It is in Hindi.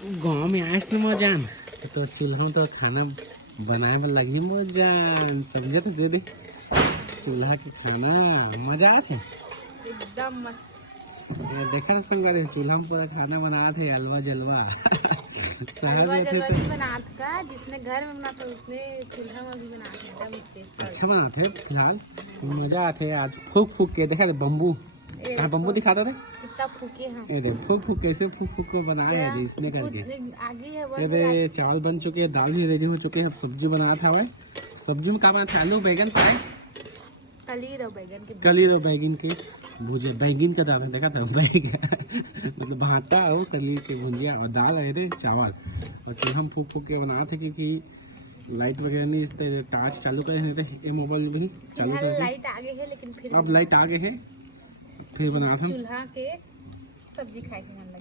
गाँव में आए थे मजान तो चूल्हा तो खाना बनाए में लगी मजान समझे तो दे दे चूल्हा के खाना मजा आते एकदम मस्त। देखा ना संग चूल्हा में पूरा खाना बनाए थे हलवा जलवा हलवा जलवा नहीं बनाता का जिसने घर में बनाता उसने चूल्हा में भी बनाते एकदम स्पेशल। अच्छा बनाते फिलहाल मजा आते आज फूक फूक के देखा बम्बू कहाँ बम्बू दिखाता था कितना फूके हम। ये देख फूक फूक कैसे फूक फूक को बनाए हैं इसने करके। आगे है वो ये चावल बन चुके हैं दाल भी रेडी हो चुके हैं सब्जी बनाया था वह सब्जी में क्या बना था आलू बैगन फ्राई कलीर और बैगन के भुजिया बैगन का दाल देखा था बैगन मतलब भाटा और कलीर के भुजिया और दाल है थे चावल और फिर हम फूक फूक के बना थे क्योंकि लाइट वगैरह नहीं इस टार्च चालू करे नहीं थे ये मोबाइल भी चालू कर लाइट आगे है लेकिन फिर अब लाइट आगे है फिर बना था चूल्हा के सब्जी खाए थे।